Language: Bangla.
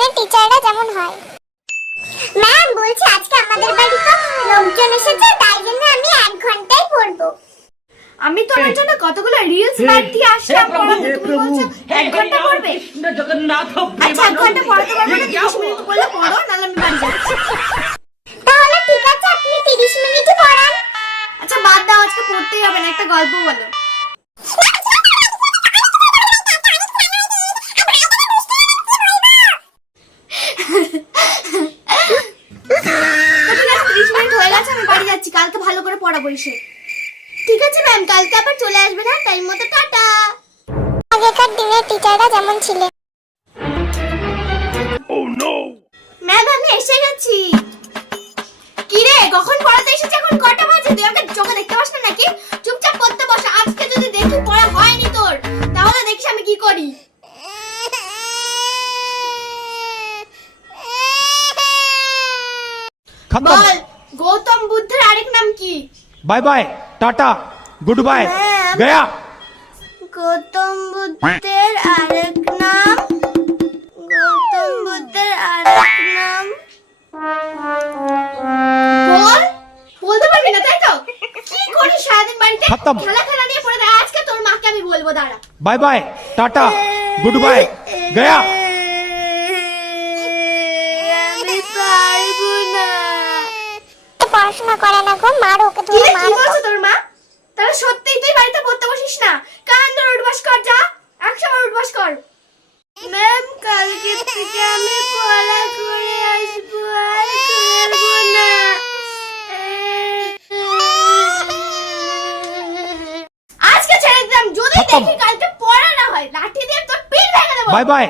দিনের টিচাররা যেমন হয়। ম্যাম বলছি আজকে আমাদের বাড়িতে লোকজন এসেছে, তাই জন্য আমি 1 ঘন্টাই পড়বো। আমি তোমার জন্য কতগুলো রিলস বানিয়ে আসলাম পড়াতে, তুমি বলছো 1 ঘন্টা পড়বে? আচ্ছা 1 ঘন্টা পড়াতে পারবে না, 30 মিনিট পড়লে পড়ো, নাহলে আমি বাড়ি যাচ্ছি। তাহলে ঠিক আছে, আপনি 30 মিনিটই পড়ান। আচ্ছা বাদ দাও, আজকে পড়তেই হবে না, একটা গল্প বলো। কালকে ভালো করে পড়াবো এসে। ঠিক আছে ম্যাম, কালকে আবার চলে আসবে না, টাইম মতো টাটা। আগেকার দিনের টিচাররা যেমন ছিলেন। Oh no! ম্যাম আমি এসে গেছি। কি রে, কখন পড়াতে এসেছি, এখন কটা বাজে? তুই আমাকে চোখে দেখতে পাস না নাকি? চুপচাপ পড়তে বস। আজকে যদি দেখি পড়া হয়নি তোর, তাহলে দেখিস আমি কি করি। खत्म। বল, গৌতম বুদ্ধের আরেক নাম কি? Bye bye, tata, goodbye, ma'am. गया। গৌতম বুদ্ধের আরেক নাম, গৌতম বুদ্ধের আরেক নাম বল। বলতে পারবি না তাই তো? কি করিস সারাদিন বাড়িতে? খতম। খেলা খেলা নিয়ে পড়ে থাক। আজকে তোর মাকে আমি বলবো, দাঁড়া। Bye bye, tata, goodbye, गया। আমি পারবো না। পড়াশোনা করে না গো, মারো ওকে, কি তুমি রে, কি মারো। বলছো তোর মা? তাহলে সত্যিই তুই বাড়িতে পড়তে বসিস না? কান ধরে উঠবাস কর, যা 100 বার উঠবাস কর। ম্যাম কালকে থেকে আমি পড়া করে আসবো, আর করবো না। আজকে ছেড়ে দিলাম, যদি খতম। দেখি কালকে পড়া না হয় লাঠি দিয়ে তোর পিঠ ভেঙে দেবো। Bye bye.